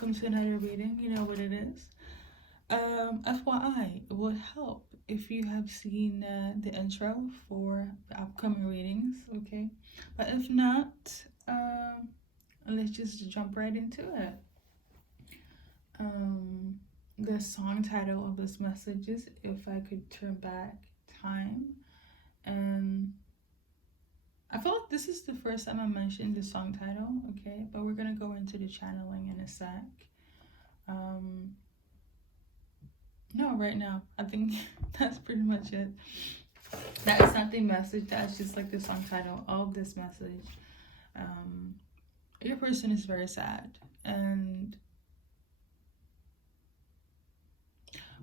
welcome to another reading. You know what it is. FYI, it would help if you have seen the intro for the upcoming readings, okay? But if not, let's just jump right into it. The song title of this message is If I Could Turn Back Time. And I feel like this is the first time I mentioned the song title, okay? But we're gonna go into the channeling in a sec. No, right now. I think that's pretty much it. That is not the message. That's just like the song title of this message. Your person is very sad. And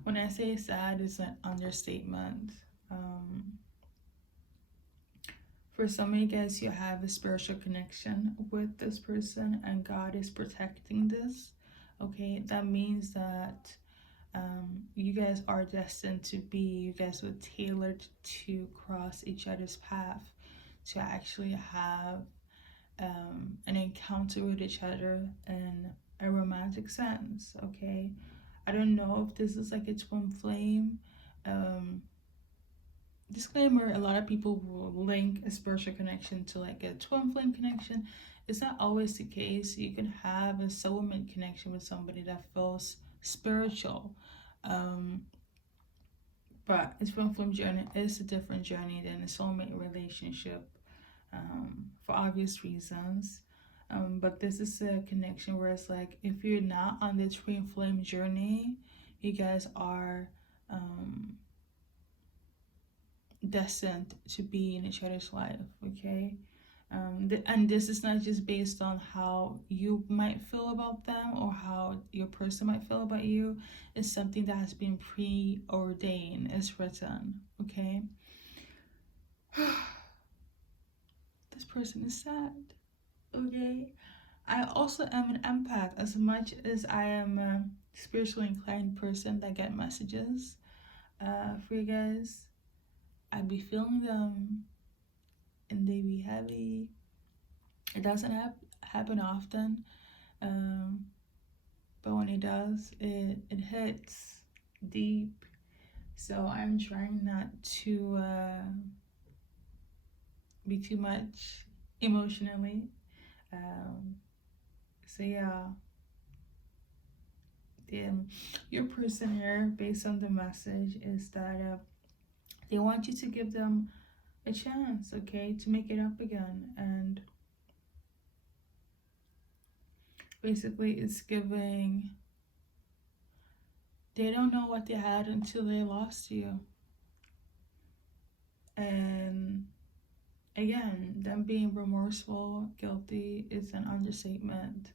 when I say sad, it's an understatement. For some of you guys, you have a spiritual connection with this person and God is protecting this. Okay, that means that you guys are destined to be, you guys were tailored to cross each other's path, to actually have an encounter with each other in a romantic sense, okay? I don't know if this is like a twin flame. Disclaimer, a lot of people will link a spiritual connection to like a twin flame connection. It's not always the case. You can have a soulmate connection with somebody that feels spiritual. But a twin flame journey is a different journey than a soulmate relationship, for obvious reasons. But this is a connection where it's like, if you're not on the twin flame journey, you guys are destined to be in each other's life, okay? And this is not just based on how you might feel about them or how your person might feel about you. It's something that has been preordained, it's written, okay? This person is sad, okay? I also am an empath. As much as I am a spiritually inclined person that get messages for you guys, I be feeling them and they be heavy. It doesn't happen often, but when it does, it hits deep. So I'm trying not to be too much emotionally. So yeah, your person here, based on the message, is that they want you to give them a chance, okay, to make it up again. And basically it's giving, they don't know what they had until they lost you. And again, them being remorseful, guilty is an understatement.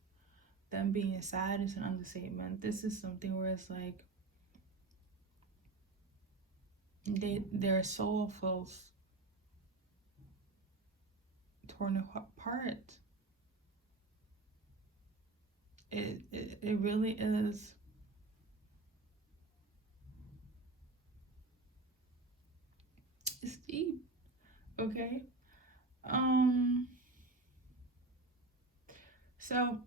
Them being sad is an understatement. This is something where it's like their soul feels torn apart. It really is. It's deep, okay? So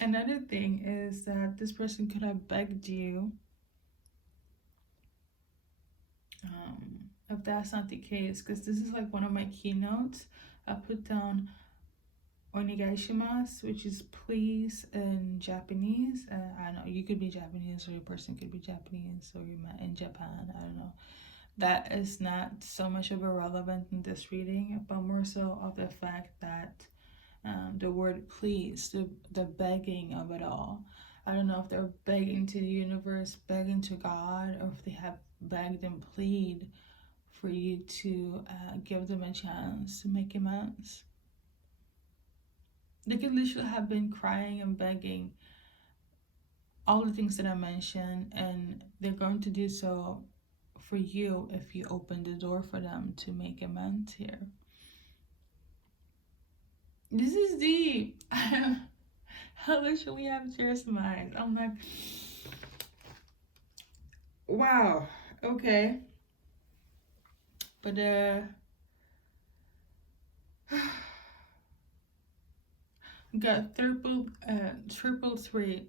another thing is that this person could have begged you. If that's not the case, because this is like one of my keynotes, I put down onegaishimasu, which is please in Japanese. I don't know, you could be Japanese or your person could be Japanese or you're in Japan, I don't know. That is not so much of a relevant in this reading, but more so of the fact that the word please, the begging of it all. I don't know if they're begging to the universe, begging to God, or if they have begged and plead for you to give them a chance to make amends. They could literally have been crying and begging all the things that I mentioned, and they're going to do so for you if you open the door for them to make amends here. This is deep. I literally have tears in my eyes. I'm like, wow, okay. But got triple three,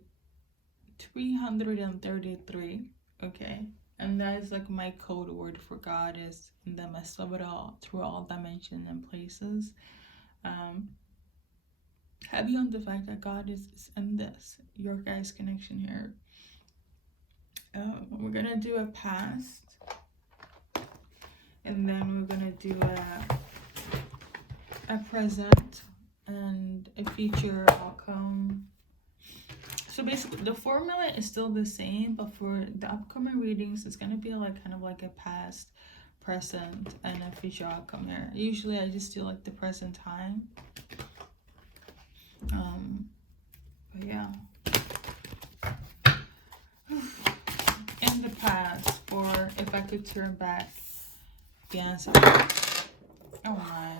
333. Okay, and that is like my code word for God is in the midst of it all, through all dimensions and places. Heavy on the fact that God is in this, your guys' connection here. We're gonna do a past, and then we're gonna do a present and a future outcome. So basically the formula is still the same, but for the upcoming readings it's gonna be like kind of like a past, present, and a future outcome here. Usually I just do like the present time. But yeah. In the past, or if I could turn back the answer. Oh my.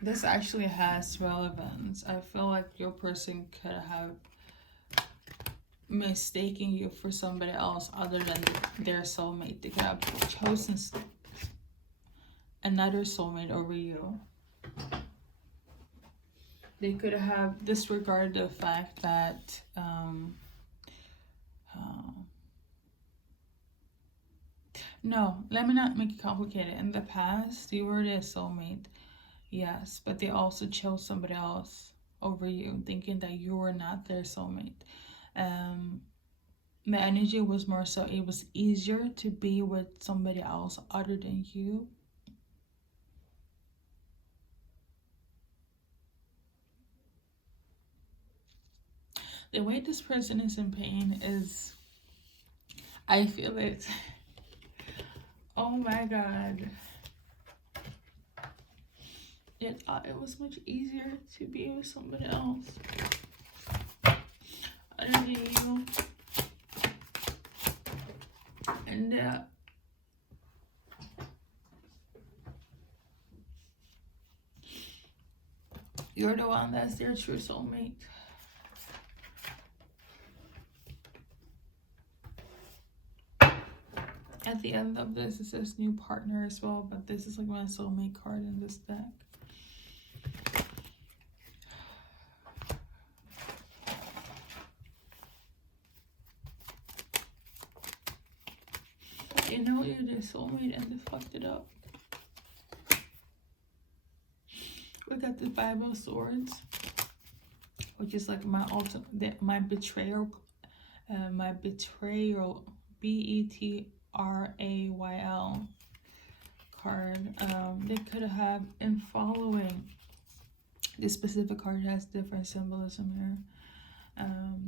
This actually has relevance. I feel like your person could have mistaken you for somebody else other than their soulmate. They could have chosen another soulmate over you. They could have disregarded the fact that no, let me not make it complicated. In the past, you were their soulmate, yes, but they also chose somebody else over you, thinking that you were not their soulmate. The energy was more so it was easier to be with somebody else other than you. The way this person is in pain is, I feel it. Oh my God. It was much easier to be with somebody else other than you. And you're the one that's their true soulmate. At the end of this, it says new partner as well, but this is like my soulmate card in this deck. You know you're their soulmate and they fucked it up. We got the Five of Swords, which is like my betrayal, BETRAYL card. They could have, in following this specific card has different symbolism here.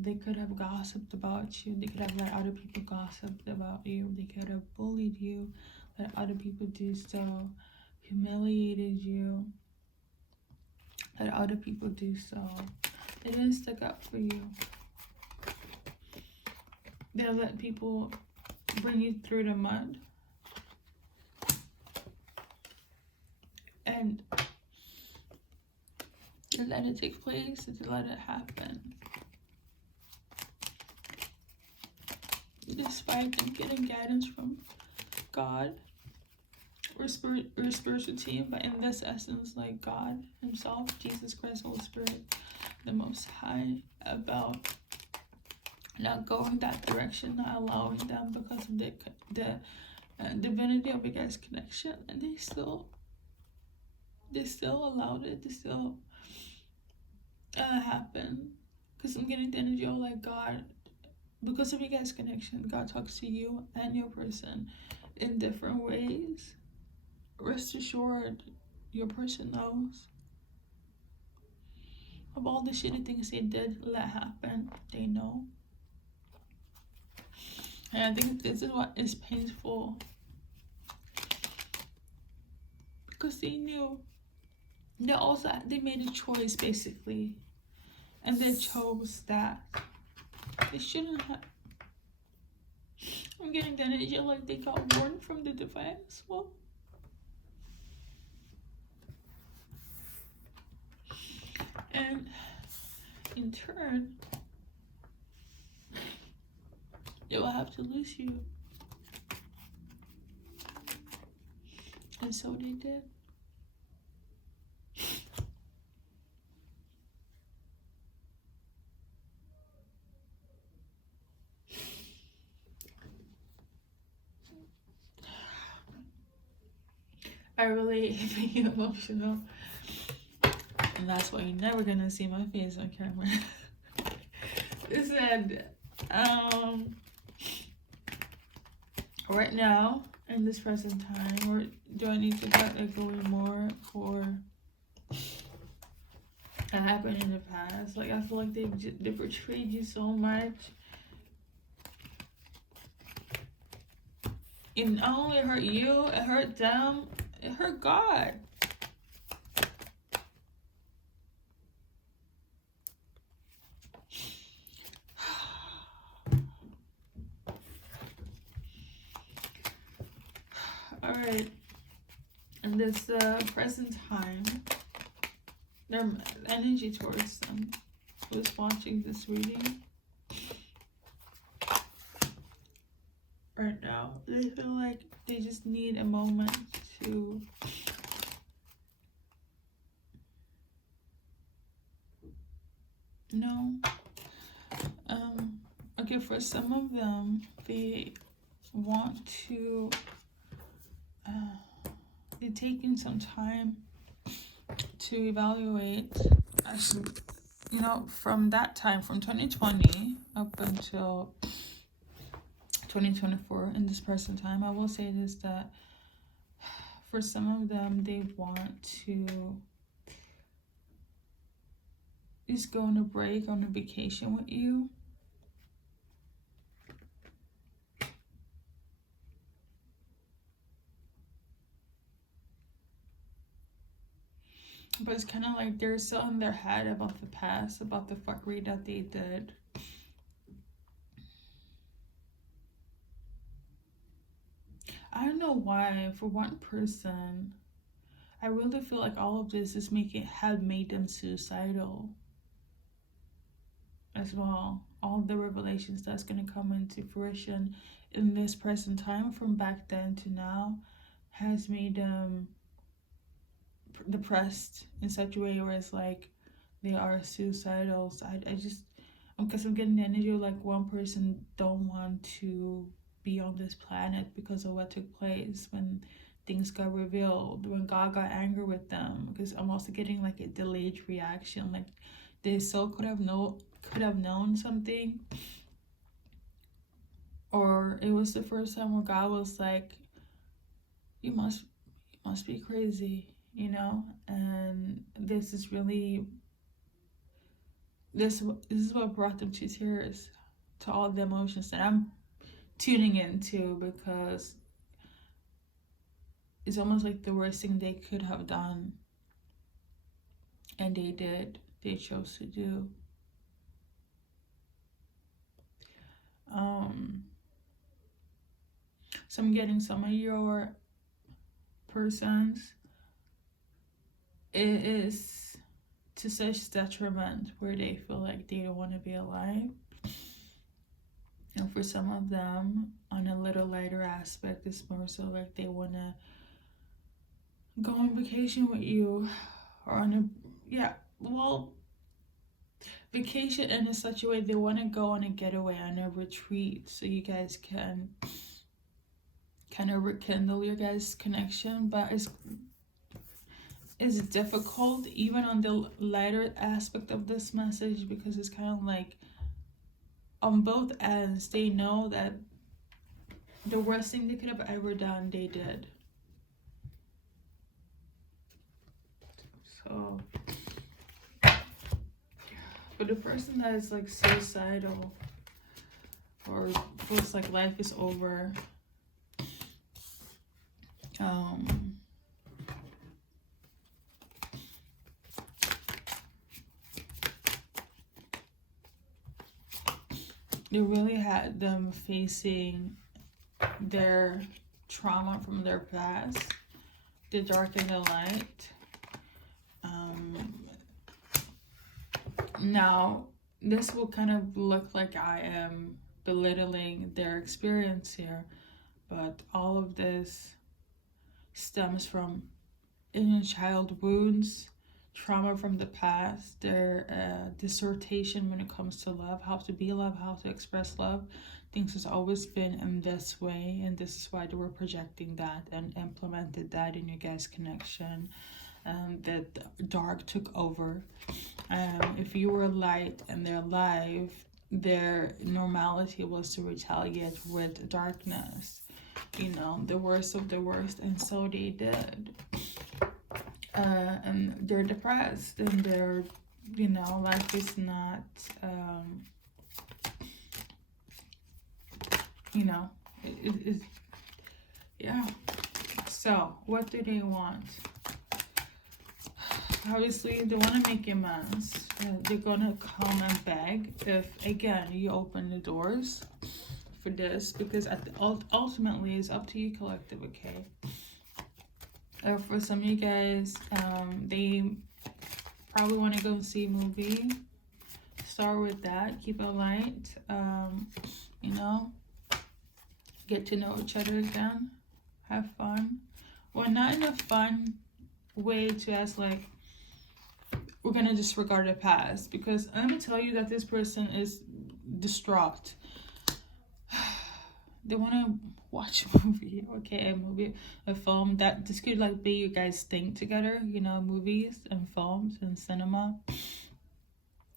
They could have gossiped about you. They could have let other people gossip about you. They could have bullied you, let other people do so, humiliated you, let other people do so. They didn't stick up for you. They let people bring you through the mud. And they let it take place, and they let it happen. Despite them getting guidance from God or spiritual team, but in this essence, like God Himself, Jesus Christ, Holy Spirit, the Most High, about not going that direction, not allowing them because of the divinity of you guys' connection, and they still allowed it to still happen. Because I'm getting the energy of like God. Because of you guys' connection, God talks to you and your person in different ways. Rest assured, your person knows of all the shitty things they did let happen. They know. And I think this is what is painful. Because they knew. They made a choice, basically. And they chose that. They shouldn't have. I'm getting the energy like they got warned from the divine as well. And in turn, they will have to lose you. And so they did. I really hate being emotional. And that's why you're never gonna see my face on camera. It said, right now, in this present time, or do I need to let it go more for that happened in the past? Like, I feel like they betrayed you so much. It not only hurt you, it hurt them, it hurt God. Alright, in this present time, their energy towards them, who's watching this reading right now, they feel like they just need a moment to okay, for some of them, they want to they're taking some time to evaluate, actually, you know, from that time, from 2020 up until 2024, in this present time. I will say this, that for some of them, they want to just go on a break, on a vacation with you. But it's kind of like they're still in their head about the past, about the fuckery that they did. I don't know why, for one person, I really feel like all of this is have made them suicidal as well. All the revelations that's going to come into fruition in this present time from back then to now has made them depressed in such a way where it's like they are suicidal. So I just, because I'm getting the energy of like one person don't want to be on this planet because of what took place when things got revealed, when God got angry with them. Because I'm also getting like a delayed reaction, like they so could have known something, or it was the first time where God was like, you must be crazy, you know. And this is really this is what brought them to tears, to all the emotions that I'm tuning into, because it's almost like the worst thing they could have done, and they chose to do. So I'm getting some of your persons, it is to such detriment where they feel like they don't want to be alive. And for some of them, on a little lighter aspect, it's more so like they want to go on vacation with you, or on vacation in such a way they want to go on a getaway, on a retreat, so you guys can kind of rekindle your guys' connection. But it's difficult even on the lighter aspect of this message, because it's kind of like on both ends they know that the worst thing they could have ever done, they did. So for the person that is like suicidal or feels like life is over, they really had them facing their trauma from their past, the dark and the light. Now, this will kind of look like I am belittling their experience here, but all of this stems from inner child wounds, trauma from the past, their dissertation when it comes to love, how to be love, how to express love, things has always been in this way, and this is why they were projecting that and implemented that in your guys' connection. That dark took over. If you were light in their life, their normality was to retaliate with darkness, you know, the worst of the worst, and so they did. And they're depressed, and they're, you know, life is not, you know, it is, yeah. So, what do they want? Obviously, they want to make amends. They're going to come and beg if, again, you open the doors for this, because ultimately it's up to you, collective, okay? For some of you guys, they probably want to go see a movie. Start with that. Keep it light. You know, get to know each other again. Have fun. Well, not in a fun way to ask, like, we're going to disregard the past. Because I'm going to tell you that this person is distraught. They want to watch a movie, okay, a film. That this could like be you guys think together, you know, movies and films and cinema,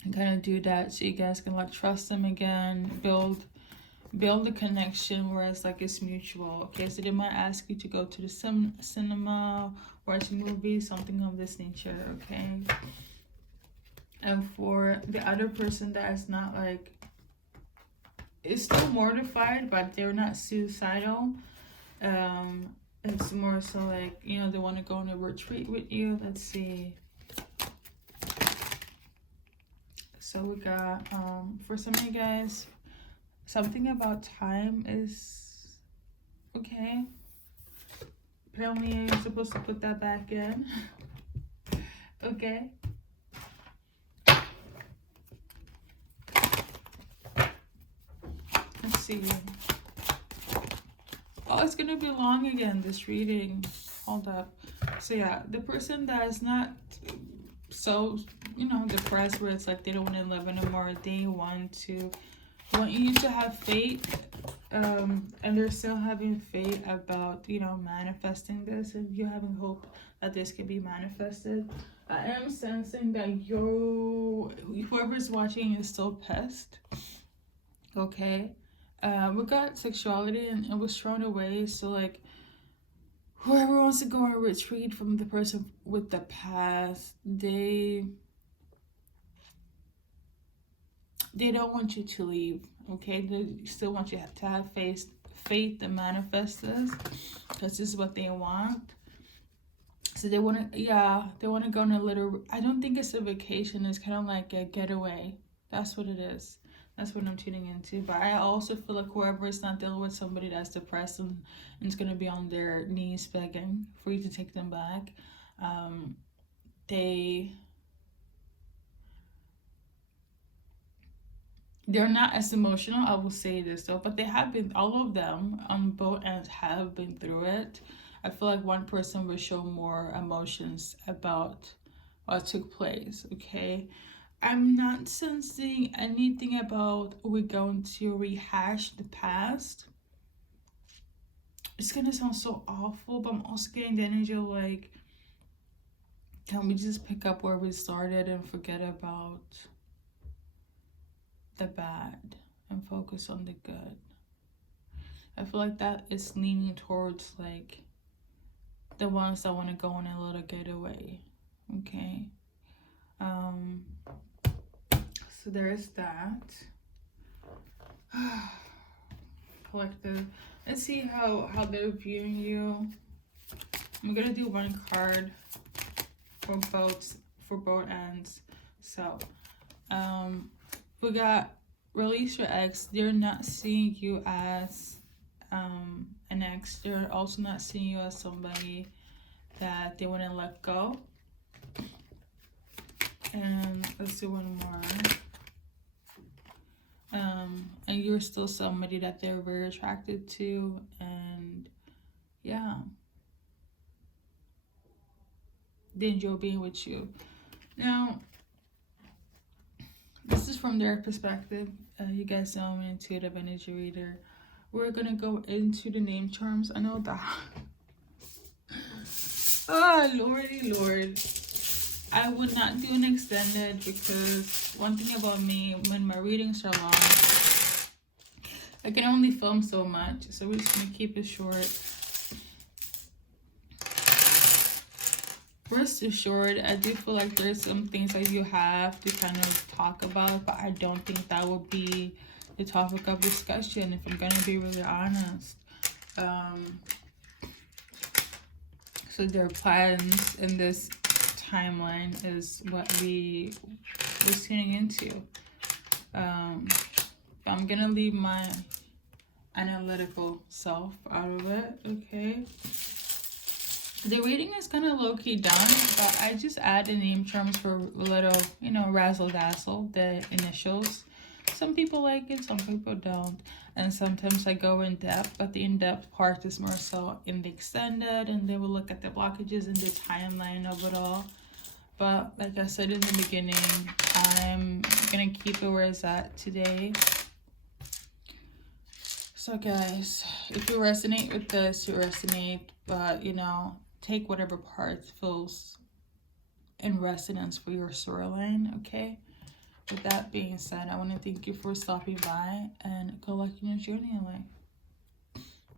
and kind of do that so you guys can like trust them again, build a connection where it's like it's mutual, okay? So they might ask you to go to the cinema, watch a movie, something of this nature, okay? And for the other person that is not like, is still mortified, but they're not suicidal. It's more so like, you know, they want to go on a retreat with you. Let's see. So we got, for some of you guys, something about time is okay. Apparently you're supposed to put that back in. Okay. Let's see. Oh, it's gonna be long again, this reading. Hold up. So yeah, the person that is not so, you know, depressed where it's like they don't want to live anymore, they want you to have faith, and they're still having faith about, you know, manifesting this, and you're having hope that this can be manifested. I am sensing that whoever's watching is still pissed. Okay. We got sexuality and it was thrown away, so like whoever wants to go on a retreat from the person with the past, they don't want you to leave, okay? They still want you to have faith and manifest this, because this is what they want. So they want to go on a little, I don't think it's a vacation, it's kind of like a getaway. That's what it is. That's what I'm tuning into. But I also feel like whoever is not dealing with somebody that's depressed and is going to be on their knees begging for you to take them back, they're not as emotional, I will say this though, but they have been, all of them on both ends have been through it. I feel like one person will show more emotions about what took place, okay? I'm not sensing anything about we're going to rehash the past. It's gonna sound so awful, but I'm also getting the energy of like, can we just pick up where we started and forget about the bad and focus on the good? I feel like that is leaning towards like the ones that want to go on a little getaway, okay? So there is that. Collective. Let's see how they're viewing you. I'm gonna do one card for both ends. So, we got release your ex. They're not seeing you as an ex. They're also not seeing you as somebody that they want to let go. And let's do one more. And you're still somebody that they're very attracted to, and yeah, they enjoy being with you. Now, this is from their perspective. You guys know I'm an intuitive energy reader. We're gonna go into the name charms. I know that. Oh, lordy lord. I would not do an extended because one thing about me, when my readings are long, I can only film so much. So we're just gonna keep it short. Rest assured, I do feel like there's some things that you have to kind of talk about, but I don't think that would be the topic of discussion, if I'm gonna be really honest. So their plans in this timeline is what we're tuning into. I'm gonna leave my analytical self out of it, okay? The reading is kind of low-key done, but I just add the name charms for a little, you know, razzle-dazzle, the initials. Some people like it, some people don't. And sometimes I go in depth, but the in-depth part is more so in the extended, and then we'll look at the blockages in the timeline of it all. But like I said in the beginning, I'm gonna keep it where it's at today. So guys, if you resonate with this, you resonate, but you know, take whatever part feels in resonance for your storyline, okay? With that being said, I want to thank you for stopping by, and good luck in your journey in life.